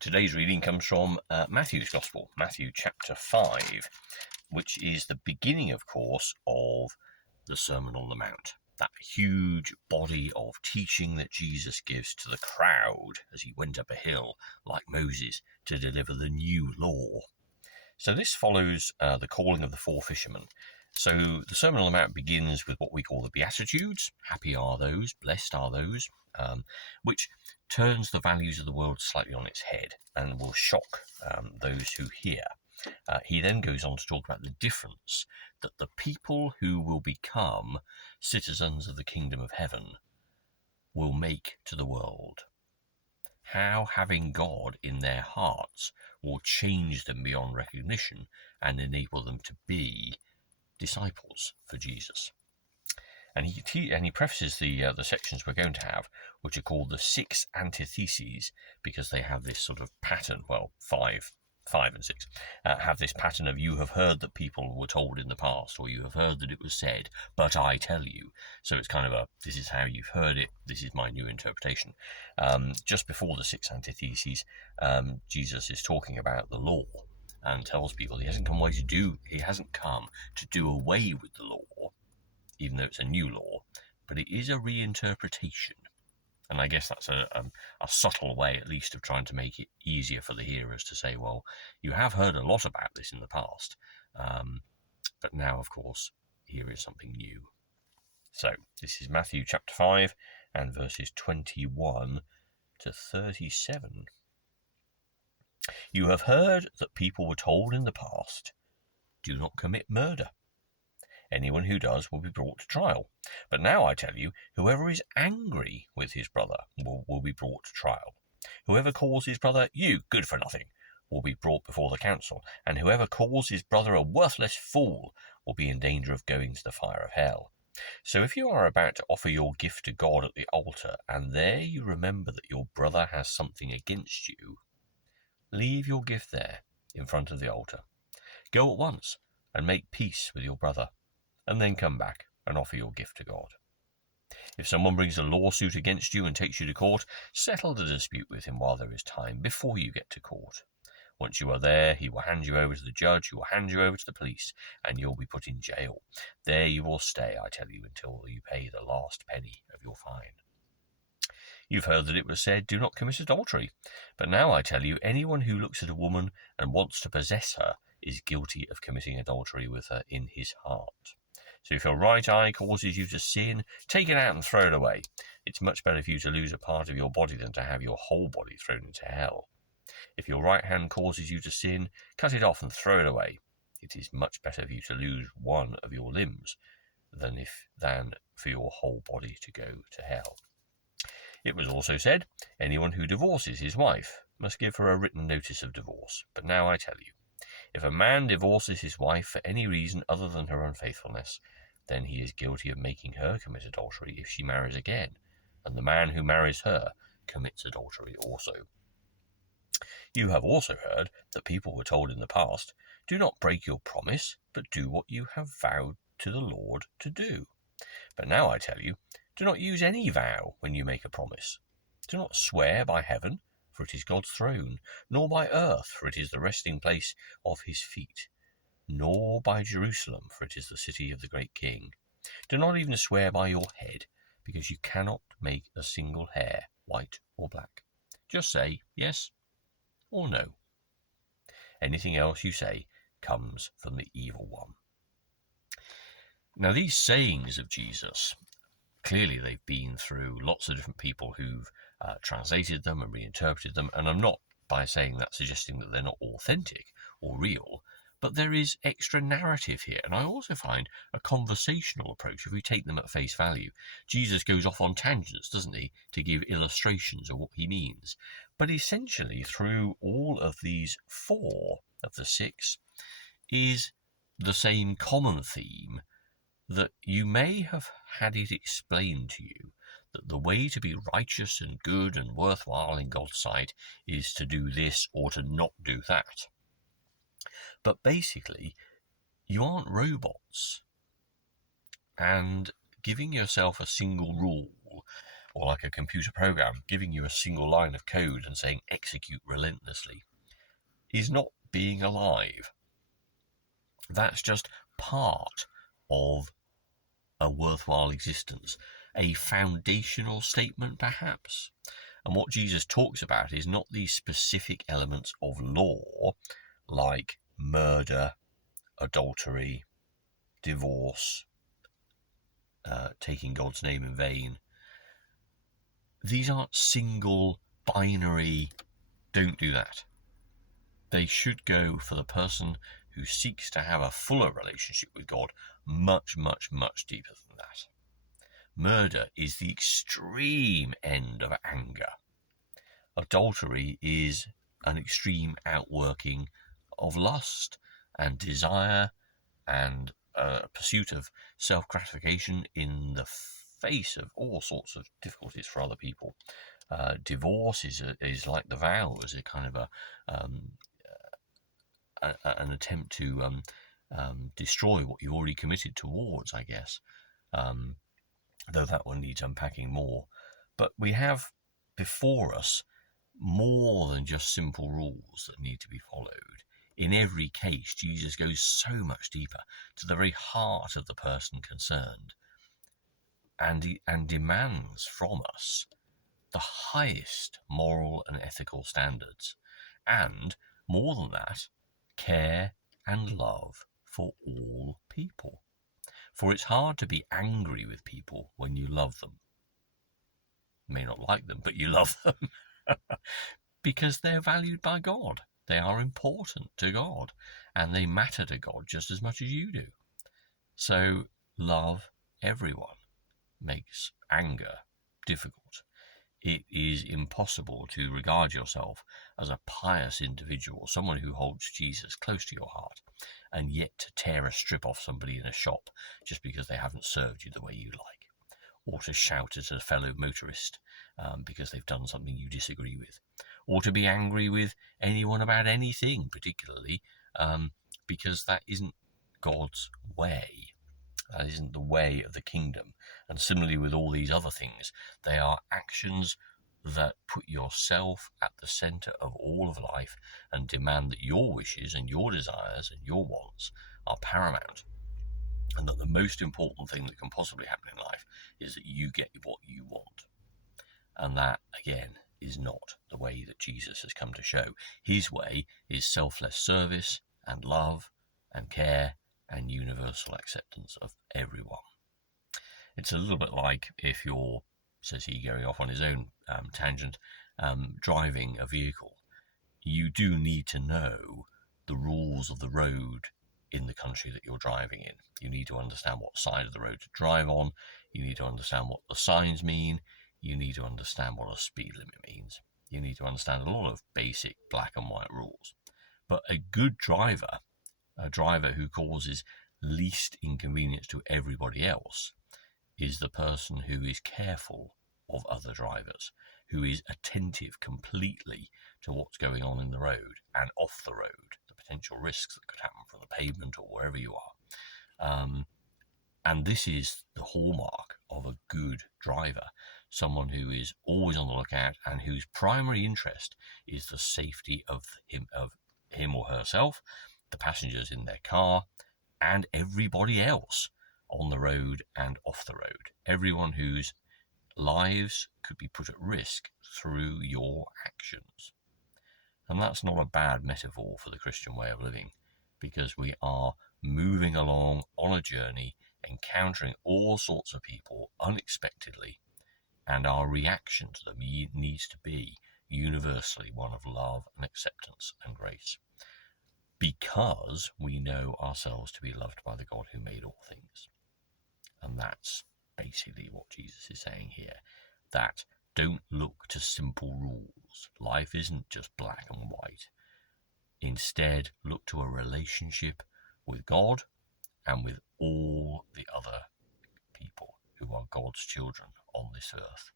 Today's reading comes from Matthew's Gospel, Matthew chapter 5, which is the beginning, of course, of the Sermon on the Mount. That huge body of teaching that Jesus gives to the crowd as he went up a hill, like Moses, to deliver the new law. So this follows the calling of the four fishermen. So the Sermon on the Mount begins with what we call the Beatitudes. Happy are those, blessed are those, which turns the values of the world slightly on its head and will shock those who hear. He then goes on to talk about the difference that the people who will become citizens of the kingdom of heaven will make to the world. How having God in their hearts will change them beyond recognition and enable them to be disciples for Jesus. And he prefaces the sections we're going to have, which are called the 6 Antitheses, because they have this sort of pattern. Well, 5 and 6 have this pattern of you have heard that people were told in the past, or you have heard that it was said, but I tell you. So it's kind of this is how you've heard it, this is my new interpretation. Just before the 6 Antitheses, Jesus is talking about the law and tells people he hasn't come to do away with the law, even though it's a new law, but it is a reinterpretation. And I guess that's a subtle way, at least, of trying to make it easier for the hearers to say, well, you have heard a lot about this in the past, but now, of course, here is something new. So this is Matthew chapter 5 and verses 21 to 37. You have heard that people were told in the past, do not commit murder. Anyone who does will be brought to trial. But now I tell you, whoever is angry with his brother will be brought to trial. Whoever calls his brother, you good for nothing, will be brought before the council. And whoever calls his brother a worthless fool will be in danger of going to the fire of hell. So if you are about to offer your gift to God at the altar, and there you remember that your brother has something against you, leave your gift there in front of the altar. Go at once and make peace with your brother, and then come back and offer your gift to God. If someone brings a lawsuit against you and takes you to court, settle the dispute with him while there is time, before you get to court. Once you are there, he will hand you over to the judge, who will hand you over to the police, and you'll be put in jail. There you will stay, I tell you, until you pay the last penny of your fine. You've heard that it was said, do not commit adultery. But now I tell you, anyone who looks at a woman and wants to possess her is guilty of committing adultery with her in his heart. So if your right eye causes you to sin, take it out and throw it away. It's much better for you to lose a part of your body than to have your whole body thrown into hell. If your right hand causes you to sin, cut it off and throw it away. It is much better for you to lose one of your limbs than for your whole body to go to hell. It was also said, anyone who divorces his wife must give her a written notice of divorce. But now I tell you, if a man divorces his wife for any reason other than her unfaithfulness, then he is guilty of making her commit adultery if she marries again, and the man who marries her commits adultery also. You have also heard that people were told in the past, do not break your promise, but do what you have vowed to the Lord to do. But now I tell you, do not use any vow when you make a promise. Do not swear by heaven, for it is God's throne, nor by earth, for it is the resting place of his feet, nor by Jerusalem, for it is the city of the great king. Do not even swear by your head, because you cannot make a single hair white or black. Just say yes or no. Anything else you say comes from the evil one. Now, these sayings of Jesus, clearly they've been through lots of different people who've translated them and reinterpreted them, and I'm not, by saying that, suggesting that they're not authentic or real, but there is extra narrative here, and I also find a conversational approach if we take them at face value. Jesus goes off on tangents, doesn't he, to give illustrations of what he means, but essentially through all of these 4 of the 6 is the same common theme, that you may have had it explained to you that the way to be righteous and good and worthwhile in God's sight is to do this or to not do that. But basically, you aren't robots. And giving yourself a single rule or like a computer program giving you a single line of code and saying execute relentlessly, is not being alive. That's just part of a worthwhile existence, a foundational statement perhaps. And what Jesus talks about is not these specific elements of law like murder, adultery, divorce, taking God's name in vain. These aren't single binary, don't do that. They should go for the person who seeks to have a fuller relationship with God much, much, much deeper than that. Murder is the extreme end of anger. Adultery is an extreme outworking of lust and desire and pursuit of self-gratification in the face of all sorts of difficulties for other people. Divorce is like the vows, a kind of an attempt to destroy what you've already committed towards, I guess, though that one needs unpacking more. But we have before us more than just simple rules that need to be followed. In every case, Jesus goes so much deeper to the very heart of the person concerned and demands from us the highest moral and ethical standards, and more than that, care and love for all people. For it's hard to be angry with people when you love them. You may not like them, but you love them because they're valued by God. They are important to God and they matter to God just as much as you do. So love everyone makes anger difficult. It is impossible to regard yourself as a pious individual, someone who holds Jesus close to your heart, and yet to tear a strip off somebody in a shop just because they haven't served you the way you like, or to shout at a fellow motorist because they've done something you disagree with, or to be angry with anyone about anything particularly, because that isn't God's way. That isn't the way of the kingdom. And similarly with all these other things, they are actions that put yourself at the center of all of life and demand that your wishes and your desires and your wants are paramount. And that the most important thing that can possibly happen in life is that you get what you want. And that, again, is not the way that Jesus has come to show. His way is selfless service and love and care and universal acceptance of everyone. It's a little bit like if you're, says he, going off on his own tangent, driving a vehicle. You do need to know the rules of the road in the country that you're driving in. You need to understand what side of the road to drive on. You need to understand what the signs mean. You need to understand what a speed limit means. You need to understand a lot of basic black and white rules. But a good driver, a driver who causes least inconvenience to everybody else, is the person who is careful of other drivers, who is attentive completely to what's going on in the road and off the road, the potential risks that could happen from the pavement or wherever you are. And this is the hallmark of a good driver, someone who is always on the lookout and whose primary interest is the safety of him or herself, the passengers in their car, and everybody else on the road and off the road. Everyone whose lives could be put at risk through your actions. And that's not a bad metaphor for the Christian way of living, because we are moving along on a journey, encountering all sorts of people unexpectedly, and our reaction to them needs to be universally one of love and acceptance and grace, because we know ourselves to be loved by the God who made all things. And that's basically what Jesus is saying here, that don't look to simple rules. Life isn't just black and white. Instead, look to a relationship with God and with all the other people who are God's children on this earth.